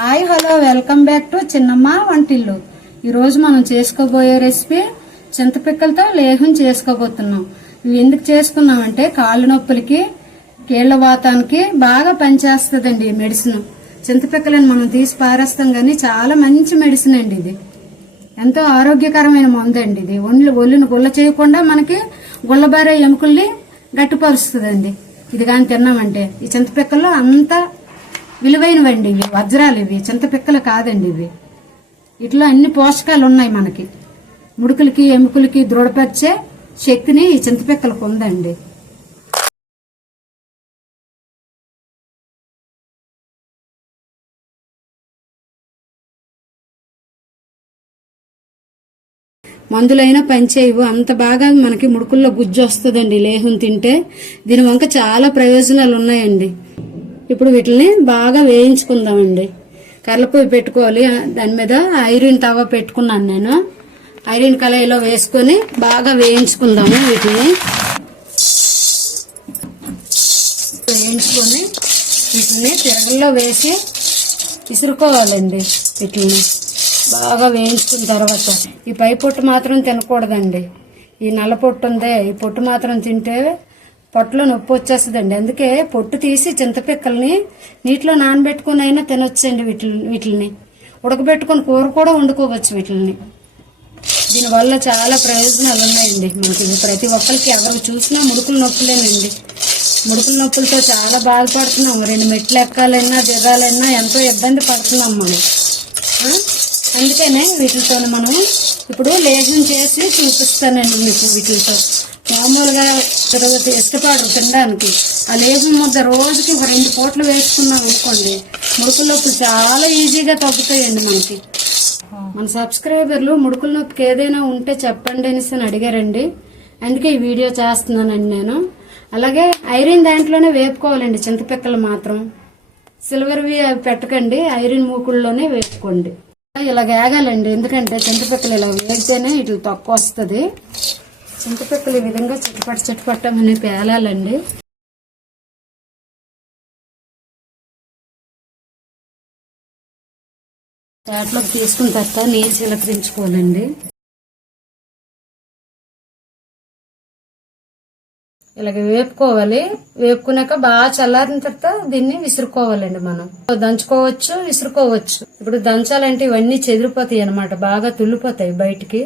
Hi hello welcome back to Chinnamma Vantillu. ఈరోజు మనం చేసుకోబోయే రెసిపీ చింతపిక్కలతో లేహం చేసుకోబోతున్నాం. ఇవి ఎందుకు చేసుకున్నామంటే కాళ్ళు నొప్పులకి కీళ్ళ వాతానికి బాగా పనిచేస్తుందండి ఈ మెడిసిన్. చింతపిక్కలను మనం తీసి పారేస్తాం కానీ చాలా మంచి మెడిసిన్ అండి ఇది. ఎంతో ఆరోగ్యకరమైన మందండి ఇది. ఒళ్ళు ఒళ్ళును గుల్ల చేయకుండా మనకి గుల్లబారే ఎముకల్ని గట్టిపరుస్తుందండి. ఇది కానీ తిన్నామంటే ఈ చింతపిక్కల్లో అంతా విలువైనవండి ఇవి వజ్రాలు ఇవి చింతపిక్కలు కాదండి ఇవి. ఇట్లా అన్ని పోషకాలు ఉన్నాయి మనకి. ముడుకులకి ఎముకలకి దృఢపరిచే శక్తిని ఈ చింతపిక్కలకు ఉందండి. మందులైనా పనిచేయవు. అంత బాగా మనకి ముడుకుల్లో గుజ్జు వస్తుందండి లేహం తింటే. దీని వంక చాలా ప్రయోజనాలు ఉన్నాయండి ఇప్పుడు వీటిని బాగా వేయించుకుందామండి. కర్రపొయ్యి పెట్టుకోవాలి. దాని మీద ఐరన్ తవ్వ పెట్టుకున్నాను నేను. ఐరన్ కళాయిలో వేసుకొని బాగా వేయించుకుందాము వీటిని వేయించుకొని వీటిని తిరగల్లో వేసి విసురుకోవాలండి వీటిని బాగా వేయించుకున్న తర్వాత ఈ పై పొట్టు మాత్రం తినకూడదండి. ఈ నల్ల పొట్టు ఉందే ఈ పొట్టు మాత్రం తింటే పొట్టలో నొప్పి వచ్చేస్తుందండి. అందుకే పొట్టు తీసి చింతపిక్కల్ని నీటిలో నానబెట్టుకుని అయినా తినొచ్చండి వీటిని వీటిని ఉడకబెట్టుకొని కూర కూడా వండుకోవచ్చు వీటిని దీనివల్ల చాలా ప్రయోజనాలు ఉన్నాయండి మనకి. ప్రతి ఒక్కరికి ఎవరు చూసినా ముడుకుల నొప్పులేనండి. ముడుకుల నొప్పులతో చాలా బాధపడుతున్నాం. రెండు మెట్లు ఎక్కాలన్నా దిగాలన్నా ఎంతో ఇబ్బంది పడుతున్నాం మనం. అందుకనే వీటితో మనం ఇప్పుడు లేహం చేసి చూపిస్తానండి మీకు వీటితో మామూలుగా తిరగతి ఇష్టపడరు తినడానికి. ఆ లేబుల్ ముద్ద రోజుకి ఒక రెండు పూటలు వేసుకున్నాం అనుకోండి ముడుకుల నొప్పులు చాలా ఈజీగా తగ్గుతాయండి మనకి. మన సబ్స్క్రైబర్లు ముడుకుల నొప్పికి ఏదైనా ఉంటే చెప్పండి అనేసి అని అడిగారండి. అందుకే ఈ వీడియో చేస్తున్నానండి నేను. అలాగే ఐరన్ దాంట్లోనే వేపుకోవాలండి చింతపిక్కలు మాత్రం. సిల్వర్వి అవి పెట్టకండి ఐరన్ మూకుల్లోనే వేపుకోండి. ఇలా వేగాలండి ఎందుకంటే చింతపిక్కలు ఇలా వేగితేనే ఇట్లా తక్కువ వస్తుంది. చింతపిక్కలు ఈ విధంగా చిట్టుపట్ట చిట్టుపట్టమని పేలాలండి. ప్యాట్లోకి తీసుకున్న తర్వాత నీళ్ళు చిలకరించుకోవాలండి. ఇలాగ వేపుకోవాలి. వేపుకున్నాక బాగా చల్లారిన తర్వాత దీన్ని విసురుకోవాలండి మనం. దంచుకోవచ్చు విసురుకోవచ్చు. ఇప్పుడు దంచాలంటే ఇవన్నీ చెదిరిపోతాయి అనమాట బాగా తుల్లిపోతాయి బయటికి.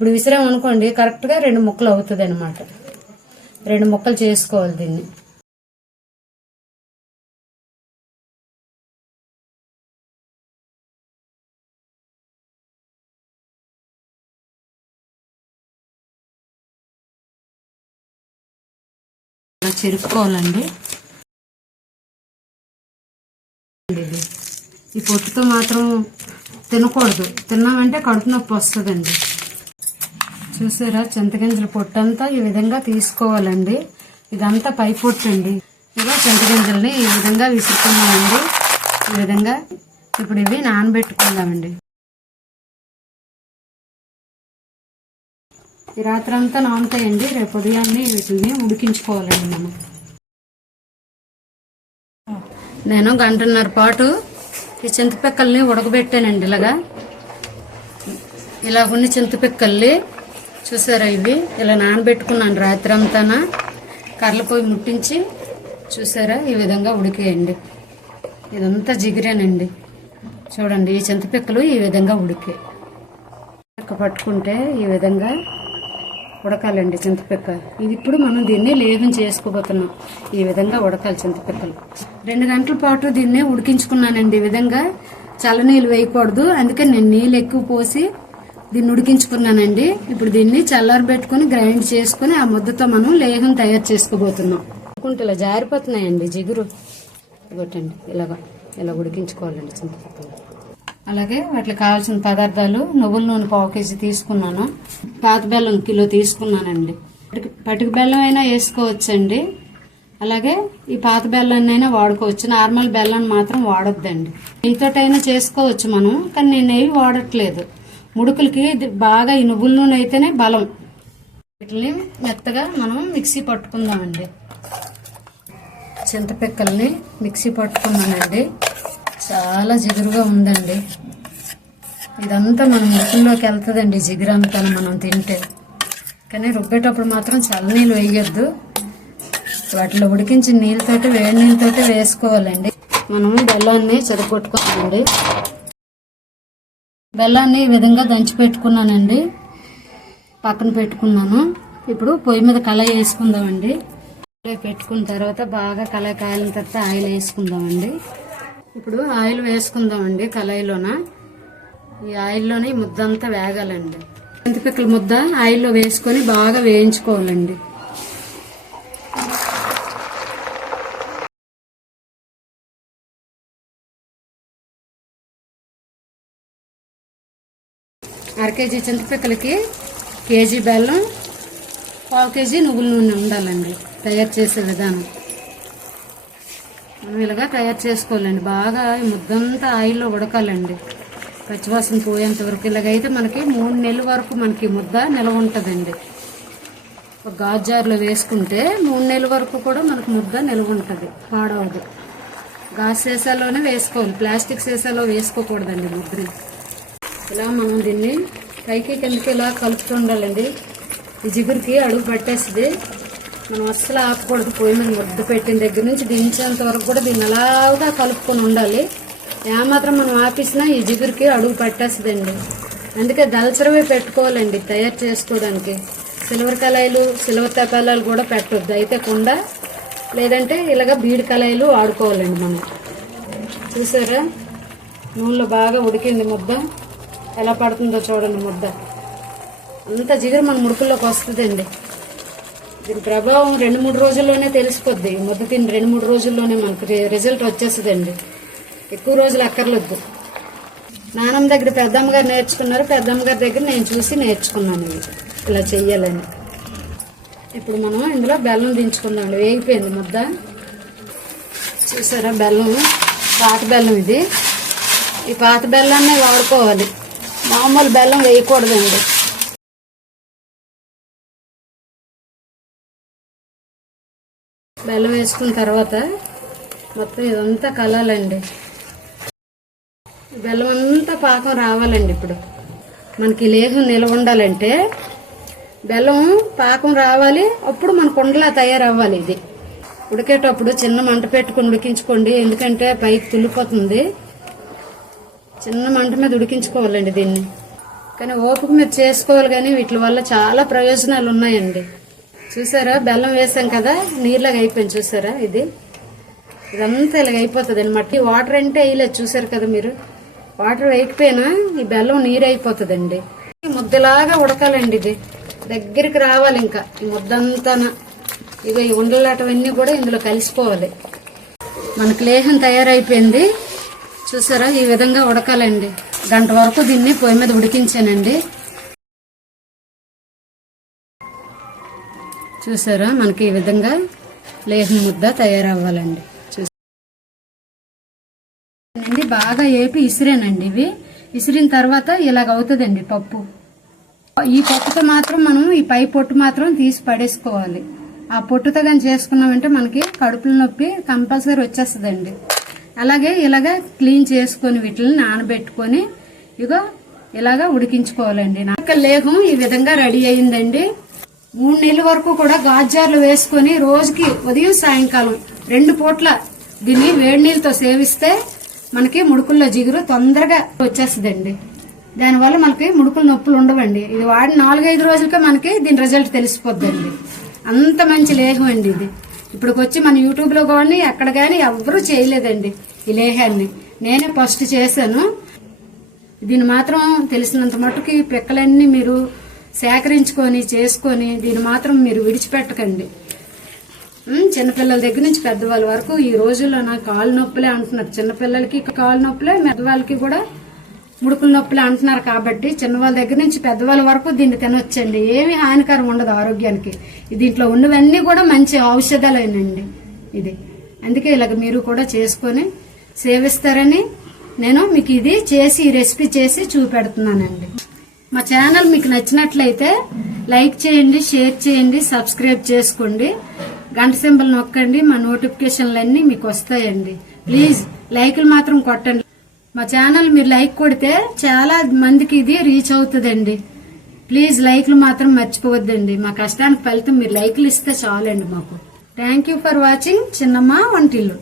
ఇప్పుడు విసిరామనుకోండి కరెక్ట్గా రెండు ముక్కలు అవుతుంది అనమాట రెండు ముక్కలు చేసుకోవాలి దీన్ని. ఇలా చెరుపుకోవాలండి. ఇది ఈ పొట్టుతో మాత్రం తినకూడదు. తిన్నామంటే కడుపు నొప్పి వస్తుందండి. చూసారా? చింతగింజల పొట్టు అంతా ఈ విధంగా తీసుకోవాలండి. ఇదంతా పై పొట్టు అండి ఇదిగో చింతగింజల్ని ఈ విధంగా విసురుకున్నామండి ఈ విధంగా ఇప్పుడు ఇవి నానబెట్టుకుందామండి. ఈ రాత్రి అంతా నానుతాయండి. రేపు ఉదయాన్నే వీటిని ఉడికించుకోవాలండి మనం. నేను గంటన్నర పాటు ఈ చింతపిక్కల్ని ఉడకబెట్టానండి ఇలాగా. ఇలా ఉన్న చింతపిక్కల్ని చూసారా ఇవి? ఇలా నానబెట్టుకున్నాను రాత్రి అంతాన కర్రలపోయి పొయ్యి ముట్టించి చూసారా? ఈ విధంగా ఉడికేయండి. ఇదంతా జిగిరేనండి. చూడండి ఈ చింతపిక్కలు ఈ విధంగా ఉడికే. పిక్క పట్టుకుంటే ఈ విధంగా ఉడకాలండి చింతపిక్క. ఇది ఇప్పుడు మనం దీన్ని లేవని చేసుకోబోతున్నాం. ఈ విధంగా ఉడకాలి చింతపిక్కలు. రెండు గంటల పాటు దీన్నే ఉడికించుకున్నానండి. ఈ విధంగా చల్లనీళ్ళు వేయకూడదు. అందుకని నేను నీళ్ళు ఎక్కువ పోసి దీన్ని ఉడికించుకున్నానండి. ఇప్పుడు దీన్ని చల్లార పెట్టుకుని గ్రైండ్ చేసుకుని ఆ ముద్దతో మనం లేహం తయారు చేసుకోబోతున్నాం. అనుకుంటే ఇలా జారిపోతున్నాయండి జిగురు. ఇగొట్టండి ఇలాగా ఇలా ఉడికించుకోవాలండి చింతపిక్కలు అలాగే వాటికి కావాల్సిన పదార్థాలు నువ్వుల నూనె పావు కేజీ తీసుకున్నాను. పాత బెల్లం కిలో తీసుకున్నానండి. పటిక- పటిక బెల్లం అయినా వేసుకోవచ్చండి. అలాగే ఈ పాత బెల్లాన్ని అయినా వాడుకోవచ్చు. నార్మల్ బెల్లాన్ని మాత్రం వాడొద్దండి. నెయ్యితోటైనా చేసుకోవచ్చు మనం కానీ నేను నెయ్యి వాడట్లేదు. ముడుకులకి ఇది బాగా ఈ నువ్వుల నూనె అయితేనే బలం. వీటిని మెత్తగా మనం మిక్సీ పట్టుకుందామండి. చింతపిక్కల్ని మిక్సీ పట్టుకున్నానండి. చాలా జిగురుగా ఉందండి. ఇదంతా మన ముక్కుల్లోకి వెళ్తుందండి జిగురు అంతా మనం తింటే. కానీ రుబ్బేటప్పుడు మాత్రం చల్లనీళ్ళు వేయొద్దు. వాటిలో ఉడికించిన నీళ్ళతోటి వేడి నీళ్ళతోటి వేసుకోవాలండి. మనం బెల్లాన్ని చెదగొట్టుకోవాలండి బెల్లాన్ని ఈ విధంగా దంచి పెట్టుకున్నానండి. పక్కన పెట్టుకున్నాను. ఇప్పుడు పొయ్యి మీద కళాయి వేసుకుందామండి. కళాయి పెట్టుకున్న తర్వాత బాగా కళాయి కాలిన తర్వాత ఆయిల్ వేసుకుందామండి. ఇప్పుడు ఆయిల్ వేసుకుందామండి కళాయిలోన. ఈ ఆయిల్లోనే ఈ ముద్ద అంతా వేగాలండి. మెంతిపిక్కల ముద్ద ఆయిల్లో వేసుకొని బాగా వేయించుకోవాలండి. అర కేజీ చింతపిక్కలకి కేజీ బెల్లం పావు కేజీ నువ్వుల నూనె ఉండాలండి తయారు చేసే విధానం. మనం ఇలాగా తయారు చేసుకోవాలండి బాగా ముద్దంతా ఆయిల్లో ఉడకాలండి. పచ్చివాసన పోయేంత వరకు ఇలాగైతే మనకి మూడు నెలల వరకు మనకి ముద్ద నిలవ ఉంటుందండి. ఒక గాజు వేసుకుంటే మూడు నెలల వరకు కూడా మనకు ముద్ద నిలవ ఉంటుంది పాడవదు. గాజు సీసాలోనే వేసుకోవాలి ప్లాస్టిక్ సీసాలో వేసుకోకూడదండి ముద్దని. ఇలా మనం దీన్ని పైకి కిందకి ఇలా కలుపుతూ ఉండాలండి. ఈ జిగురికి అడుగు పట్టేస్తుంది. మనం అస్సలు ఆపకూడదు పోయి మీద ముద్ద పెట్టిన దగ్గర నుంచి దించేంత వరకు కూడా దీన్ని అలాగా కలుపుకొని ఉండాలి. ఏమాత్రం మనం ఆపేసినా ఈ జిగురికి అడుగు పట్టేస్తుందండి. అందుకే దళసరవే పెట్టుకోవాలండి తయారు చేసుకోవడానికి. సిల్వర్ కళాయిలు సిల్వర్ తపాలాలు కూడా పెట్టొద్దు. అయితే కుండ లేదంటే ఇలాగ బీడి కళాయిలు వాడుకోవాలండి మనం. చూసారా? నూనెలో బాగా ఉడికింది ముద్ద. ఎలా పడుతుందో చూడండి ముద్ద. అంత జిగురు మన ముడుకుల్లోకి వస్తుందండి. దీని ప్రభావం రెండు మూడు రోజుల్లోనే తెలిసిపోద్ది. ముద్ద తిని రెండు మూడు రోజుల్లోనే మనకు రిజల్ట్ వచ్చేస్తుందండి. ఎక్కువ రోజులు అక్కర్లొద్దు. నానమ్మ దగ్గర పెద్దమ్మ గారు నేర్చుకున్నారు. పెద్దమ్మ గారి దగ్గర నేను చూసి నేర్చుకున్నాను ఇవి ఇలా చెయ్యాలని. ఇప్పుడు మనం ఇందులో బెల్లం దించుకుందాం. వేగిపోయింది ముద్ద. చూసారా బెల్లం పాత బెల్లం ఇది. ఈ పాత బెల్లాన్ని వాడుకోవాలి. మామూలు బెల్లం వేయకూడదండి. బెల్లం వేసుకున్న తర్వాత మొత్తం ఇదంతా కలాలండి. బెల్లం అంతా పాకం రావాలండి ఇప్పుడు. మనకి లేహం నిలవ ఉండాలంటే బెల్లం పాకం రావాలి అప్పుడు మన కుండలా తయారవ్వాలి ఇది. ఉడికేటప్పుడు చిన్న మంట పెట్టుకొని ఉడికించుకోండి ఎందుకంటే పైకి తుల్లిపోతుంది. చిన్న మంట మీద ఉడికించుకోవాలండి దీన్ని. కానీ ఓపిక మీద చేసుకోవాలి కానీ వీటి వల్ల చాలా ప్రయోజనాలు ఉన్నాయండి. చూసారా? బెల్లం వేసాం కదా? నీళ్ళగా అయిపోయింది చూసారా ఇది? ఇదంతా ఇలాగ అయిపోతుంది అనమాట ఈ వాటర్ అంటే వేయలేదు చూసారు కదా మీరు? వాటర్ వేయకపోయినా ఈ బెల్లం నీరు అయిపోతుందండి. ఈ ముద్దలాగా ఉడకాలండి ఇది. దగ్గరికి రావాలి ఇంకా ఈ ముద్దంతా ఇక ఈ ఉండలాటవన్నీ కూడా ఇందులో కలిసిపోవాలి. మనకు లేహం తయారైపోయింది. చూసారా? ఈ విధంగా ఉడకాలండి. గంట వరకు దీన్ని పొయ్యి మీద ఉడికించానండి. చూసారా? మనకి ఈ విధంగా లేహం ముద్ద తయారవ్వాలండి. చూసారండి బాగా ఏపి ఇసిరేనండి ఇవి. ఇసిరిన తర్వాత ఇలాగ అవుతుందండి పప్పు. ఈ పప్పుతో మాత్రం మనం ఈ పై పొట్టు మాత్రం తీసి పడేసుకోవాలి. ఆ పొట్టుతో కానీ చేసుకున్నామంటే మనకి కడుపుల నొప్పి కంపల్సరీ వచ్చేస్తుందండి. అలాగే ఇలాగ క్లీన్ చేసుకొని వీటిని నానబెట్టుకొని ఇగో ఇలాగా ఉడికించుకోవాలండి. నాకు లేహం ఈ విధంగా రెడీ అయిందండి. మూడు నెలల వరకు కూడా గాజార్లు వేసుకొని రోజుకి ఉదయం సాయంకాలం రెండు పూట్ల దీన్ని వేడి నీళ్ళతో సేవిస్తే మనకి ముడుకుల్లో జిగురు తొందరగా వచ్చేస్తుందండి. దానివల్ల మనకి ముడుకులు నొప్పులు ఉండవండి. ఇది వాడి నాలుగైదు రోజులకే మనకి దీని రిజల్ట్ తెలిసిపోద్దండి. అంత మంచి లేహం అండి ఇది. ఇప్పుడు వచ్చి మన యూట్యూబ్లో కానీ ఎక్కడ కానీ ఎవరూ చేయలేదండి. ఈ లేహాన్ని. నేనే ఫస్ట్ చేశాను. దీన్ని మాత్రం తెలిసినంత మటుకు ఈ పిక్కలన్నీ మీరు సేకరించుకొని చేసుకొని దీన్ని మాత్రం మీరు విడిచిపెట్టకండి. చిన్నపిల్లల దగ్గర నుంచి పెద్దవాళ్ళ వరకు ఈ రోజుల్లో నాకు కాలు నొప్పులే అంటున్నారు. చిన్నపిల్లలకి కాలు నొప్పులే పెద్దవాళ్ళకి కూడా ముడుకుల నొప్పులే అంటున్నారు కాబట్టి చిన్నవాళ్ళ దగ్గర నుంచి పెద్దవాళ్ళ వరకు దీన్ని తినొచ్చండి. ఏమి హానికరం ఉండదు ఆరోగ్యానికి. దీంట్లో ఉన్నవన్నీ కూడా మంచి ఔషధాలేనండి. ఇది. అందుకే ఇలాగ మీరు కూడా చేసుకొని సేవిస్తారని నేను మీకు ఇది చేసి రెసిపీ చేసి చూపెడుతున్నానండి. మా ఛానల్ మీకు నచ్చినట్లయితే లైక్ చేయండి షేర్ చేయండి సబ్స్క్రైబ్ చేసుకోండి. గంట సింబల్ నొక్కండి మా నోటిఫికేషన్లన్నీ మీకు వస్తాయండి. ప్లీజ్ లైకులు మాత్రం కొట్టండి. మా ఛానల్ మీరు లైక్ కొడితే చాలా మందికి ఇది రీచ్ అవుతుందండి. ప్లీజ్ లైక్లు మాత్రం మర్చిపోవద్దండి. మా కష్టానికి ఫలితం మీరు లైక్లు ఇస్తే చాలండి మాకు. Thank you for watching Chinnamma Vantillu.